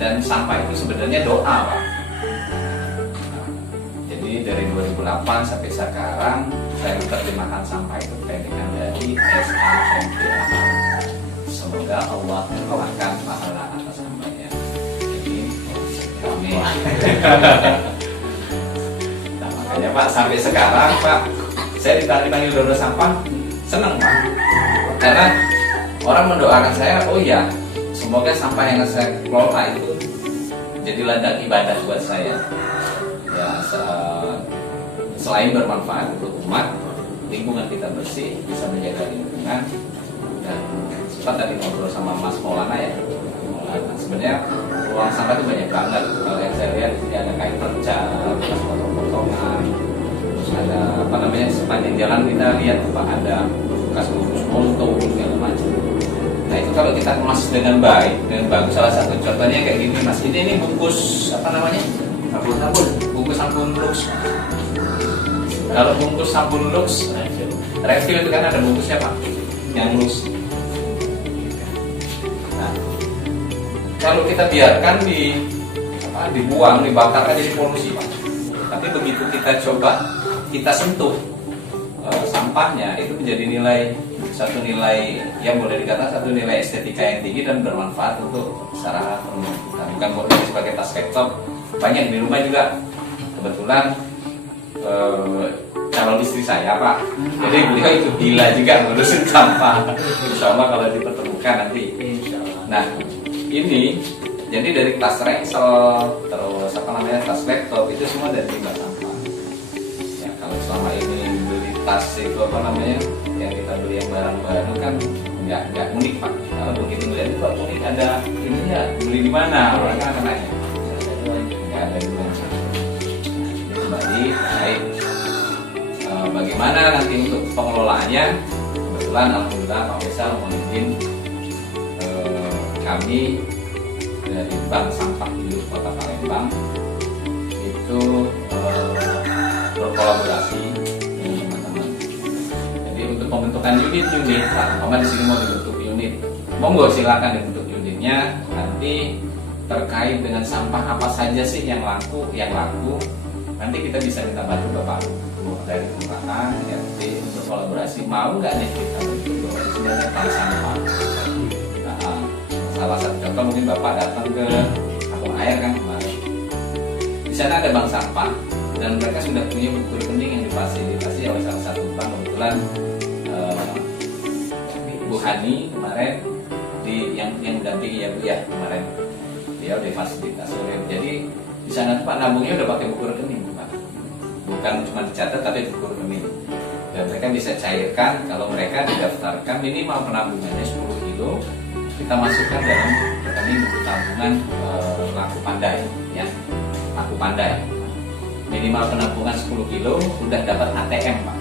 dan sampah itu sebenarnya doa, Pak. Nah, jadi dari 2008 sampai sekarang saya menerjemahkan sampah itu pendidikan dari SAMPA. Semoga Allah melimpahkan pahala atas hambanya. Jadi amin. Nah, makanya Pak sampai sekarang Pak saya dipanggil donor sampah senang Pak, karena orang mendoakan saya, oh ya semoga sampah yang saya kelola itu jadi ladang ibadah buat saya. Ya, selain bermanfaat untuk umat, lingkungan kita bersih, bisa menjaga lingkungan. Dan sempat tadi ngobrol sama Mas Maulana ya, Maulana, sebenarnya ruang sampah itu banyak banget. Kalau yang saya lihat di sini ada kain perca, bekas potong-potongan, terus ada apa namanya sepanjang jalan kita lihat Pak ada bekas bungkus molto segala macam. Nah itu kalau kita kemas dengan baik, dengan bagus, salah satu contohnya kayak gini Mas. Ini bungkus apa namanya? Sabun. Bungkus sabun Lux. Kalau bungkus sabun Lux, refill itu kan ada bungkusnya Pak, yang Lux. Nah, kalau kita biarkan dibuang, dibakar kan jadi polusi Pak. Tapi begitu kita coba, kita sentuh sampahnya, itu menjadi satu nilai yang boleh dikatakan satu nilai estetika yang tinggi dan bermanfaat untuk secara kita. Bukan murni sebagai tas laptop, banyak di rumah juga. Kebetulan calon istri saya Pak, jadi beliau itu gila juga ngurusin sampah. Insya Allah kalau dipertemukan nanti. Nah ini jadi dari tas ransel, terus apa namanya tas laptop, itu semua dari limbah sampah. Ya kalau selama ini beli tas itu apa namanya yang kita beli yang barang baru kan nggak unik Pak. Kalau begitu melihat itu kok unik, ada ininya, beli di mana, orang kan akan nanya. Nggak ada di mana. Kembali terkait bagaimana nanti untuk pengelolaannya. Kebetulan alhamdulillah Pak Faisal memimpin kami dari Bank Sampah Induk Kota Palembang itu berkolaborasi dengan teman-teman. Jadi untuk pembentukan unit Pak, di sini mau dibentuk unit, monggo silakan dibentuk unitnya. Nanti terkait dengan sampah apa saja sih yang laku, nanti kita bisa minta bantu Bapak dari kelurahan, RT untuk kolaborasi. Mau nggak nih kita bentuk bahwa di sini ada bank sampah. Salah satu contoh mungkin Bapak datang ke Kampung Air kan kemarin. Di sana ada bank sampah dan mereka sudah punya buku rekening yang difasilitasi oleh salah satu bank. Kebetulan Bu Hani kemarin yang mendampingi ya Bu ya kemarin dia udah fasilitasi. Jadi di sana tuh Pak nabungnya udah pakai buku rekening Pak. Bukan cuma dicatat tapi buku rekening. Dan mereka bisa cairkan kalau mereka didaftarkan minimal penabungannya 10 kilo. Kita masukkan dalam rekening tabungan laku pandai ya, laku pandai minimal penabungan 10 kilo udah dapat ATM Pak.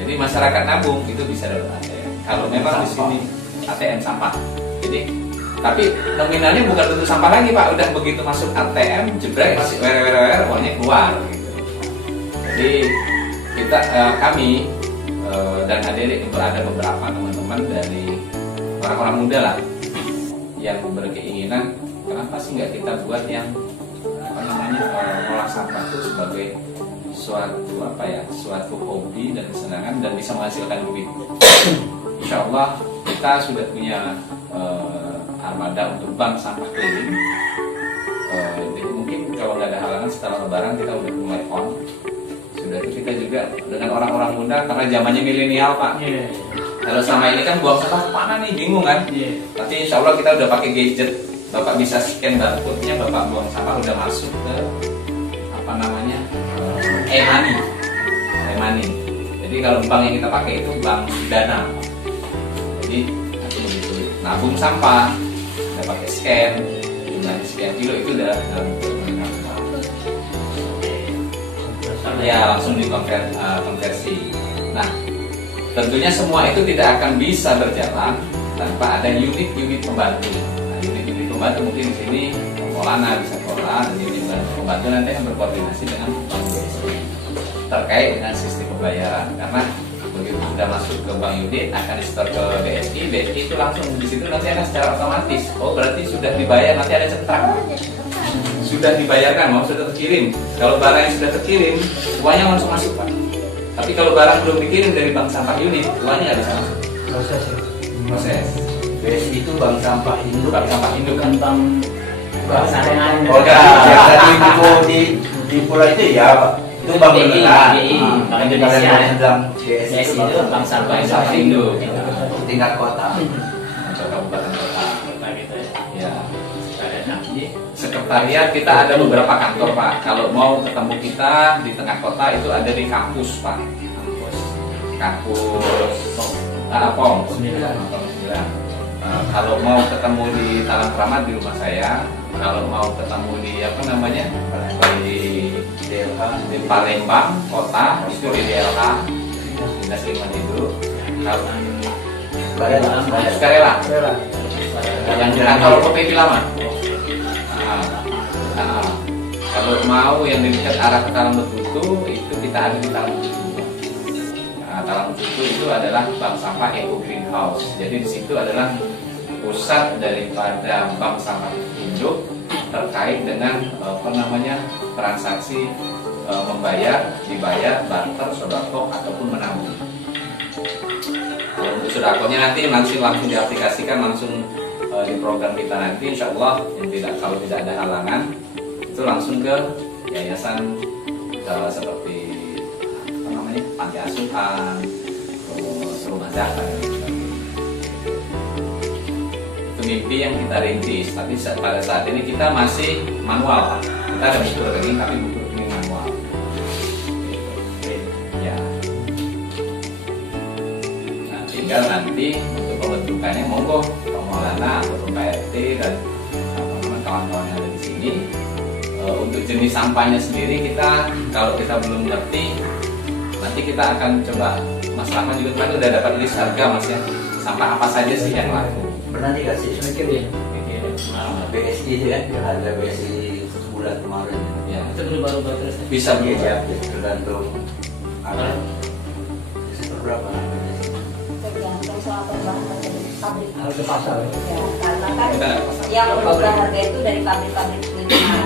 Jadi masyarakat nabung itu bisa dapat ATM kalau memang di sini ATM sampah. Jadi tapi nominalnya bukan bentuk sampah lagi Pak, udah begitu masuk ATM jebrek masih uangnya keluar gitu. Jadi kita kami dan adik-adik itu ada beberapa teman-teman dari orang-orang muda lah yang berkeinginan, kenapa sih nggak kita buat yang apa namanya olah sampah itu sebagai suatu hobi dan kesenangan dan bisa menghasilkan duit. Insya Allah kita sudah punya armada untuk bank sampah keliling. Jadi mungkin kalau nggak ada halangan setelah Lebaran kita udah mulai on. Sudah itu kita juga dengan orang-orang muda karena zamannya milenial Pak. Kalau selama ini kan buang sampah mana nih, bingung kan? Tapi insya Allah kita udah pakai gadget. Bapak bisa scan barcode-nya, Bapak buang sampah udah masuk ke apa namanya e-money. Jadi kalau bank yang kita pakai itu bank dana. Jadi nanti begitu nabung sampah, udah pakai scan, jumlahnya sekian kilo itu udah dalam ya langsung dikonversi. Nah, tentunya semua itu tidak akan bisa berjalan tanpa ada unit-unit pembantu. Nah, unit-unit pembantu mungkin di sini Maulana bisa kelola, dan unit pembantu nanti akan berkoordinasi dengan bank BSI terkait dengan sistem pembayaran. Karena begitu sudah masuk ke bank unit akan di-store ke BSI. BSI itu langsung di situ nanti ada secara otomatis. Oh berarti sudah dibayar, nanti ada centang. Sudah dibayarkan, mau sudah terkirim. Kalau barang yang sudah terkirim, uangnya langsung masuk Pak. Tapi kalau barang belum dikirim dari bank sampah unit, uangnya nggak bisa masuk. Proses. BSI itu bank sampah induk. Bank sampah induk Bukan bank sampah. Oh yang tadi di pulau itu ya Pak. Itu bank beneran. Bank Indonesia. Kalian bilang BSI itu bank sampah induk. Tingkat kota. Atau kabupaten kota. Gitu Ya. ya. Sekretariat kita ada beberapa kantor Pak. Kalau mau ketemu kita di tengah kota itu ada di kampus Pak. Kampus POM 9. Kalau mau ketemu di Talang Keramat di rumah saya. Kalau mau ketemu di apa namanya di Palembang kota itu di DLH Dinas Lingkungan Hidup. Kalau Sukarela. Yang kantor PPP lama. Kalau mau yang di dekat arah ke Talang Betutu itu kita ada di Talang Betutu. Talang Betutu itu adalah bank sampah Eco Greenhouse. Jadi di situ adalah pusat daripada bank sampah induk terkait dengan apa namanya transaksi membayar, dibayar, barter, sodako ataupun menabung. Kalau untuk sodakonya nanti langsung diaplikasikan langsung di program kita nanti, insya Allah kalau tidak ada halangan itu langsung ke yayasan seperti apa namanya panti asuhan, terus rumah zakat. Itu mimpi yang kita rintis, tapi pada saat ini kita masih manual Pak. Kita ada buku rekening tapi buku rekening manual. Ya. Nah, tinggal nanti untuk pembentukannya monggo Pak Maulana ataupun Pak RT dan kawan-kawan yang ada di sini. Untuk jenis sampahnya sendiri kita kalau kita belum ngerti nanti kita akan coba Mas Rahman juga kan udah dapat list harga Mas ya, sampah apa saja sih yang laku. Pernah dikasih Mikir ya. BSI itu kan ada BSI sebulan kemarin. Ya. Itu dulu baru terus. Bisa Iya Bu. ya, tergantung ada berapa. Tergantung soal pembahasan dari pabrik. Harus ke pasar. Ya, karena kan Kita ada pasar. yang merubah harga itu dari pabrik-pabrik lingkungan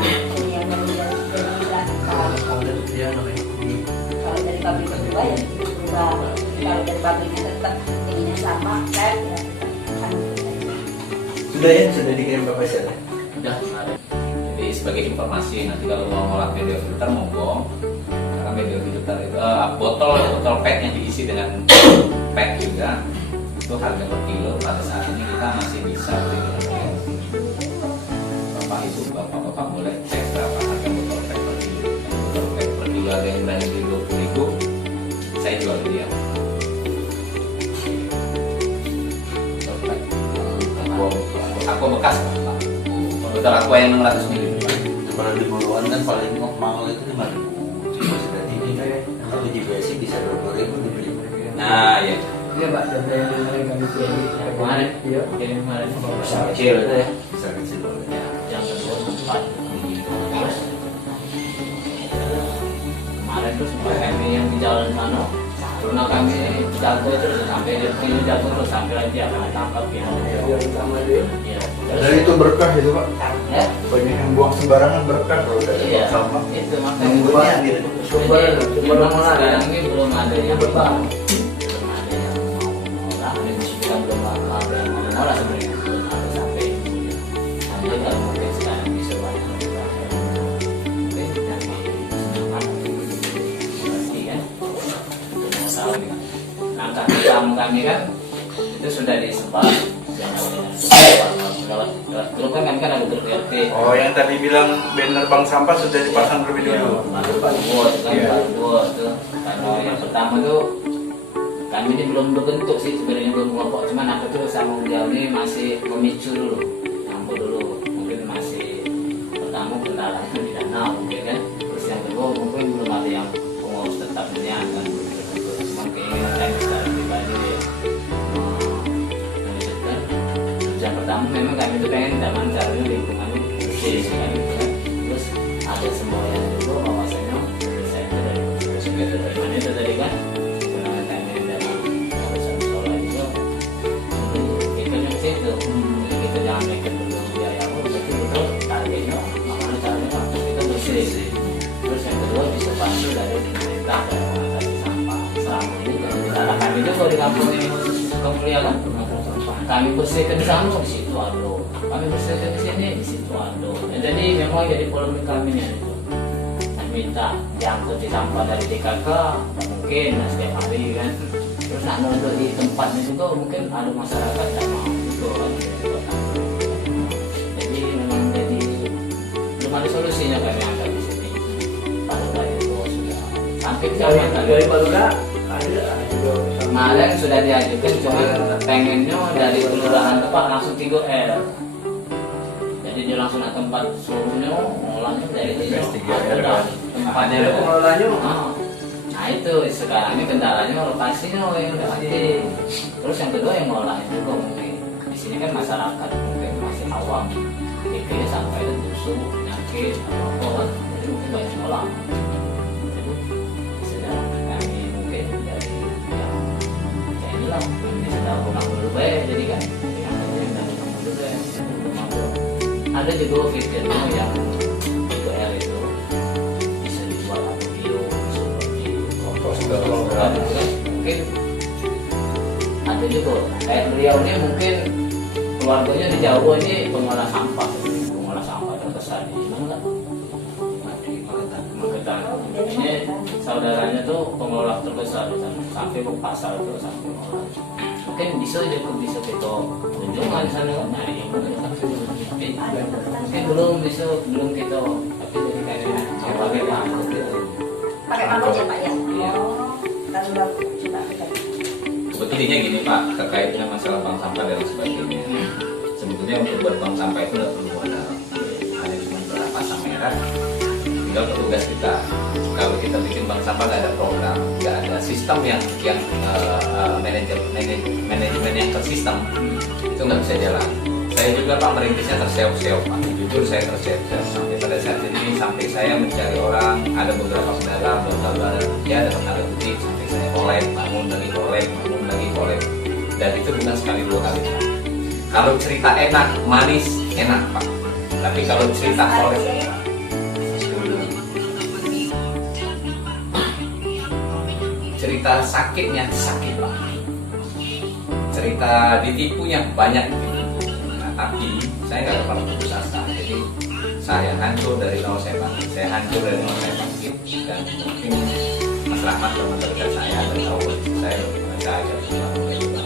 yang dilakukan. Iya namanya. Kalau dari pabrik kedua ya itu berubah. Kalau dari pabriknya tetap ininya sama, kan ya akan Sudah ya, sudah dikirim ke pasar. Udah kemarin. Jadi sebagai informasi nanti kalau mau ngolah media filter monggo, karena media filter itu botol PET yang diisi dengan PET juga itu harga per kilo pada saat ini kita masih bisa beli dengan harga. Bapak itu bapak boleh cek berapa harga botol PET per kilo. Botol PET per kilo ada yang berani di 20.000, saya jual dia. Aku bekas Pak. Botol aqua yang 600 ml. Kalau di Buluan kan paling mahal itu 5.000. Sudah tinggi. Kalau di BSI bisa 20.000 dibeli. Nah, ya. Iya Pak, data yang kami kirim kemarin. Iya, kirim kemarin. Besar kecil itu ya. Besar kecil. Ya, yang kedua sempat terus kemarin tuh sempat kami yang di jalan sana karena kami jatuh terus sampai ini jatuh terus sampai lagi akan tangkap ya. Sama dia. Iya. Dan itu berkah itu Pak. Ya. Banyak yang buang sembarangan berkah kalau dari Iya. sampah. Itu Yang makanya kedua gitu. Sumber memang mana? sekarang ini belum ada yang belum ada yang mau mengolah dan juga belum ada yang mau mengolah sebenarnya belum ada sampai nanti kalau mungkin sekarang bisa banyak mungkin nanti semangat pasti kan mau tahu nih langkah pertama kami kan itu sudah disebar yang lewat grup kan kami kan ada grup RT. Oh, yang tadi bilang banner bank sampah sudah dipasang terlebih dulu. Karena yang pertama tuh kami ini belum berbentuk sih sebenarnya belum kelompok, cuman aku tuh sama beliau ini masih memicu dulu, campur dulu, mungkin masih pertama kendala itu di danau mungkin kan, terus yang kedua mungkin belum ada yang pengurus tetapnya kan belum terbentuk, cuman keinginan kami secara pribadi melanjutkan. Terus yang pertama memang kami tuh pengen zaman cari lingkungan bersih kan, terus ada semua yang dulu bahwasanya saya itu dari mana itu tadi kan kita ada mengatasi sampah selama ini. Karena kami juga di kampung ini khusus Kemuliaan kan kami bersihkan di sana di situ ada, kami bersihkan di sini di situ ada. Jadi memang jadi polemik kami nih itu. Kami minta diangkut di sampah dari DKK, mungkin setiap hari kan. Terus nak untuk di tempatnya juga mungkin ada masyarakat yang mau juga kan. Jadi memang jadi belum ada solusinya kami angkat di sini. Pada hari itu sudah sampai zaman Dari Palura ada juga. kemarin sudah diajukan, cuma pengennya dari kelurahan tempat langsung 3R. Jadi dia langsung ke tempat suruhnya ngolahnya dari tempatnya Ada pengelolanya. Nah itu sekarang ini kendalanya lokasinya yang udah mati. Terus yang kedua yang ngolahnya juga mungkin di sini kan masyarakat mungkin masih awam, pikirnya sampai itu busuk, penyakit, apa kan, jadi mungkin banyak ngolah. Jadi sedang kami mungkin dari yang kayak inilah ini sedang rumah dulu baik, jadi kan ada juga fiturnya yang itu air itu bisa dibuat atau bio seperti kompos mungkin ada juga kayak beliau ini mungkin keluarganya di Jawa ini pengolah sampah terbesar di mana Magetan. Ini saudaranya tuh pengolah terbesar di sana, sampai ke pasar itu sampai mengolah. Mungkin bisa kita kunjungan di sana kan, nah mungkin belum kita, tapi jadi kayaknya pakai angkut gitu. Pakai angkut ya Pak ya? Iya. Kita sudah kita. Sebetulnya gini Pak, terkait dengan masalah bank sampah dan sebagainya. Sebetulnya untuk buat bank sampah itu tidak perlu modal, hanya cuma berapa merah. Tinggal petugas kita. Kalau kita bikin bank sampah nggak ada program, nggak ada sistem yang manajemen yang tersistem, itu nggak bisa jalan. Saya juga Pak merintisnya terseok-seok Pak. Jujur saya terseok-seok sampai pada saat ini, sampai saya mencari orang, ada beberapa pedagang, ya ada tenaga butik, sampai saya kolek, bangun lagi kolek, dan itu bukan sekali dua kali Pak. Kalau cerita enak, manis, enak Pak. Tapi kalau cerita kolek, cerita sakitnya sakit Pak. Cerita ditipunya banyak. Tapi saya nggak pernah putus asa, jadi saya hancur dari nol saya bangkit, dan mungkin masyarakat teman terdekat saya dan tahu saya bagaimana saya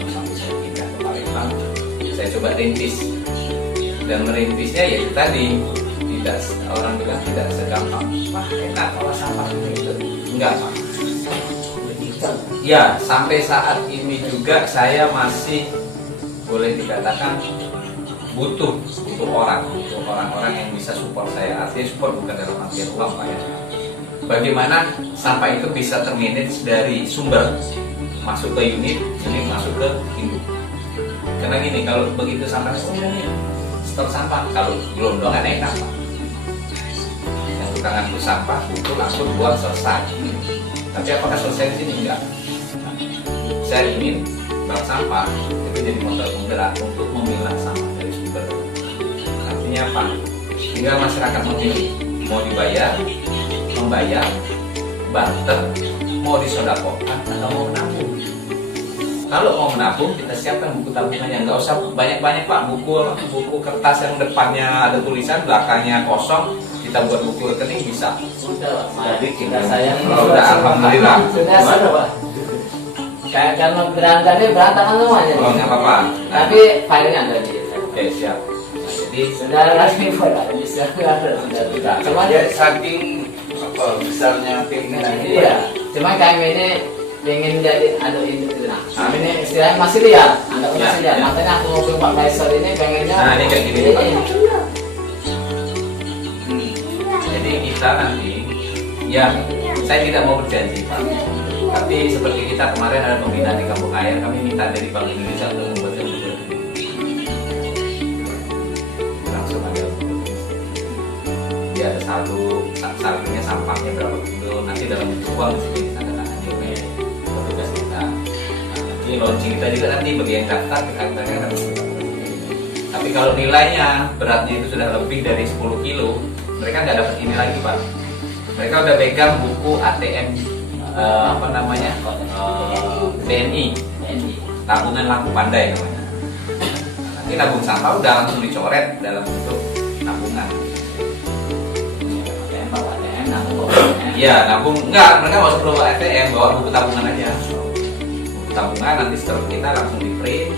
sampai saya pindah ke Palembang, saya coba rintis, dan merintisnya ya itu tadi, tidak orang bilang tidak segampang, wah enak kalau sampah itu enggak Pak. Ya sampai saat ini juga saya masih boleh dikatakan butuh orang-orang yang bisa support saya. Artinya support bukan dalam artian uang Pak ya. Bagaimana sampah itu bisa termanage dari sumber masuk ke unit masuk ke induk. Karena gini, kalau begitu sampah stok sampah, kalau belum dong kan enak Pak. Yang tukang angkut sampah butuh langsung buang selesai. Tapi apakah selesai di sini? Enggak. Saya ingin bank sampah itu jadi motor penggerak untuk memilah sampah dari sumber. Artinya apa? Tinggal masyarakat memilih mau dibayar, membayar, barter, mau disodakokan atau mau menabung. Kalau mau menabung, kita siapkan buku tabungannya. Nggak usah banyak-banyak Pak, buku kertas yang depannya ada tulisan, belakangnya kosong, kita buat buku rekening bisa. Sudah Pak, saya Udah alhamdulillah. Sudah Pak. Kayak kalau berantakan semuanya. Oh nggak apa-apa. Tapi filenya ada di. Oke siap. Nah, jadi Sudah lagi ada di sudah. Cuma Ya saking apa besarnya keinginan ini. iya, cuma kami ini pengen jadi ada ini. Nah, ini istilahnya masih lihat, anda masih lihat. Ya. Makanya aku mau ke Pak Faisal ini pengennya. Nah, ini kayak gini, Pak. Ini. Jadi kita nanti, ya saya tidak mau berjanji Pak. Tapi seperti kita kemarin ada pembinaan di Kampung Air, kami minta dari Bank Indonesia untuk membuat buku rekening. Langsung ada buku. Ya ada saldonya sampahnya berapa kilo, nanti dalam bentuk uang di sini ada tangannya oleh petugas kita. Nanti launching kita juga nanti bagi yang daftar kita akan. Tapi kalau nilainya beratnya itu sudah lebih dari 10 kilo, mereka nggak dapat ini lagi Pak. Mereka udah pegang buku ATM apa namanya BNI, tabungan laku pandai namanya. Nanti nabung sampah udah langsung dicoret dalam bentuk tabungan. Iya, nabung enggak, mereka nggak usah bawa ATM, bawa buku tabungan aja. Buku tabungan nanti setelah kita langsung di print,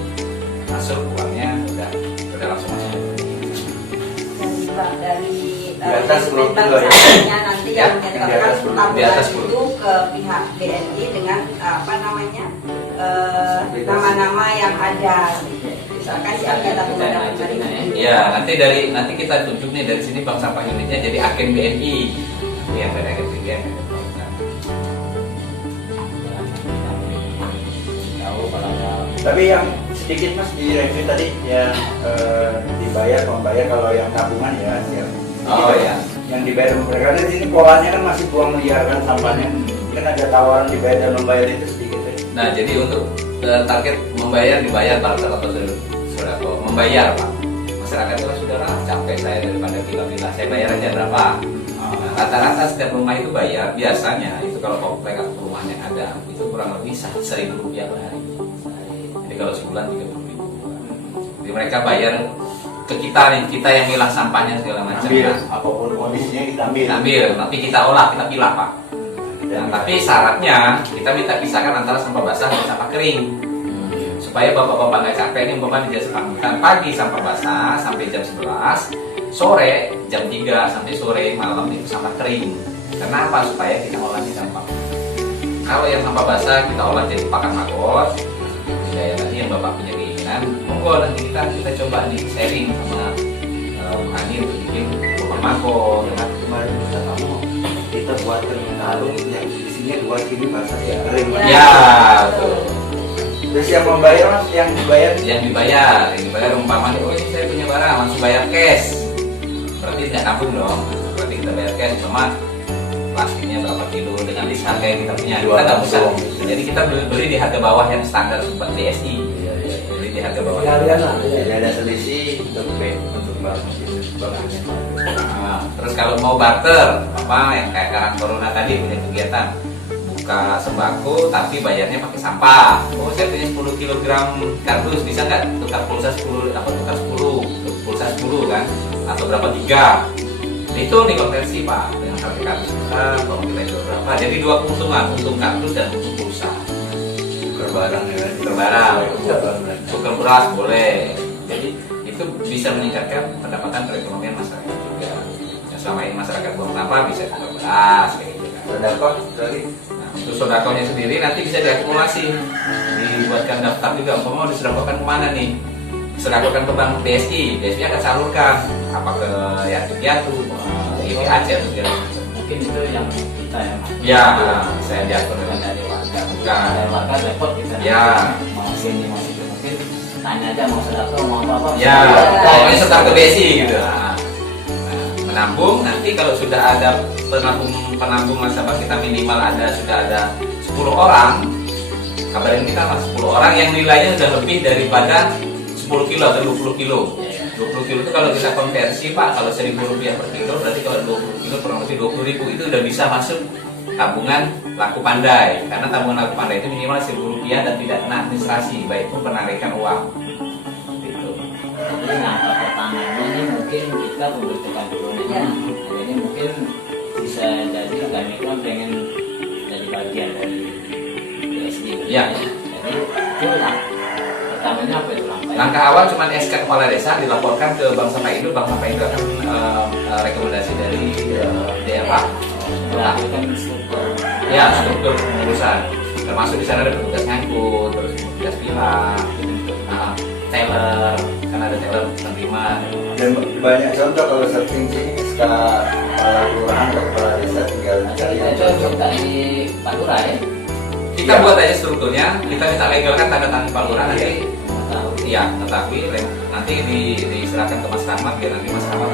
masuk uangnya udah langsung masuk. Dari Di atas 10 bank kilo ya? sampahnya nanti Ya, yang yang di menyertakan atas 10. Di tabungan atas 10. itu ke pihak BNI dengan apa namanya nama-nama yang ada. Misalkan siapa tabungan ini. Iya, nanti kita tunjuk nih dari sini bank sampah unitnya jadi agen BNI. Yang dari agen BNI. Tahu kalau ada Tapi yang sedikit mas di review tadi yang dibayar membayar kalau yang tabungan ya yang Oh ya. yang dibayar membayar karena di sini polanya kan masih 2 miliar kan sampahnya kan ada tawaran dibayar dan membayar itu sedikit ya. Nah, jadi untuk target dibayar barter atau sodako membayar Pak. Masyarakat itu sudah capek saya daripada gila-gila. Saya bayar aja berapa? Nah, rata-rata setiap rumah itu bayar biasanya itu kalau komplek atau rumahnya ada itu kurang lebih Rp1.000 per hari. Jadi kalau sebulan 30.000. Jadi mereka bayar ke kita nih, kita yang milah sampahnya segala macam. Ambil Nah, apapun kondisinya kita ambil. kita ambil, nanti kita olah, kita pilah Pak. Nah, tapi syaratnya kita minta pisahkan antara sampah basah dan sampah kering. Supaya bapak-bapak nggak capek nih umpama di jasa panggilan pagi sampah basah sampai jam 11, sore jam 3 sampai sore malam itu sampah kering. Kenapa? Supaya kita olahnya gampang. Kalau yang sampah basah kita olah jadi pakan maggot, ya tadi yang bapak punya keinginan, monggo nanti kita coba di sharing sama Hani untuk bikin pakan maggot. Kemarin kata kamu kita buatkan karung yang isinya 2 kilo basah ya kering. Ya, betul. Terus yang membayar mas yang dibayar yang dibayar umpamanya oh ini saya punya barang langsung bayar cash, berarti tidak nabung dong, berarti kita bayar cash cuma plastiknya berapa kilo dengan list harga yang kita punya kita nggak usah, jadi kita beli di harga bawah yang standar buat BSI, beli di harga bawah. Sekalian lah. jadi ada selisih untuk bank. Nah, terus kalau mau barter apa yang kayak karang corona tadi punya kegiatan buka sembako tapi bayarnya pakai sampah. Oh saya punya 10 kg kardus bisa nggak tukar pulsa 10 apa tukar 10 pulsa 10 kan atau berapa giga itu nih konversi Pak dengan harga kardus kita kalau kita itu berapa jadi 2 keuntungan untung kardus dan untung pulsa. Tukar barang ya. Tukar barang tukar beras boleh jadi itu bisa meningkatkan pendapatan perekonomian masyarakat juga yang selama ini masyarakat buang sampah bisa tukar beras kayak gitu kan. Terdapat dari Untuk sodakonya sendiri nanti bisa diakumulasi, dibuatkan daftar juga. Mau disedekahkan kemana nih? Disedekahkan ke bank BSI, BSI akan salurkan apa ke yatim piatu, IPAC atau segala macam. mungkin itu yang kita ya Mas. Ya, saya diatur Bukan dengan dari warga. Bukan. Dari warga repot kita. Ya. Mau sini mau situ mungkin tanya aja mau sedekah mau apa. Ya, pokoknya setar ke BSI gitu. Nah, menabung nanti kalau sudah ada penabung nasabah kita minimal sudah ada 10 orang, kabarin kita Mas 10 orang yang nilainya sudah lebih daripada 10 kilo atau 20 kilo. 20 kilo itu kalau kita konversi Pak, kalau Rp1.000 per kilo berarti kalau 20 kilo kurang lebih 20.000 itu udah bisa masuk tabungan laku pandai. Karena tabungan laku pandai itu minimal Rp1.000 dan tidak kena administrasi, baik pun penarikan uang. Gitu. Jadi langkah pertamanya ini mungkin kita membutuhkan dulu nih. Ya. Jadi mungkin bisa jadi Gamikron pengen jadi bagian dari BSI. Ya. Jadi itu lah. Pertamanya apa itu langkah? Langkah awal cuma SK kepala desa dilaporkan ke Bank Sampah Indo akan rekomendasi dari DRA. Melakukan struktur. Ya, struktur pengurusan. Termasuk di sana ada petugas ngangkut, terus petugas pilah, teller, kan ada teller penerima. dan banyak contoh kalau searching sini SK kepala kelurahan atau kepala desa tinggal cari Kita aja. itu minta di Pak Lurah ya. Kita buat aja strukturnya, kita minta legalkan tanda tangan Pak Lurah nanti. Tahu. Iya, tetapi nanti diserahkan ke Mas Rahmat biar nanti Mas Rahmat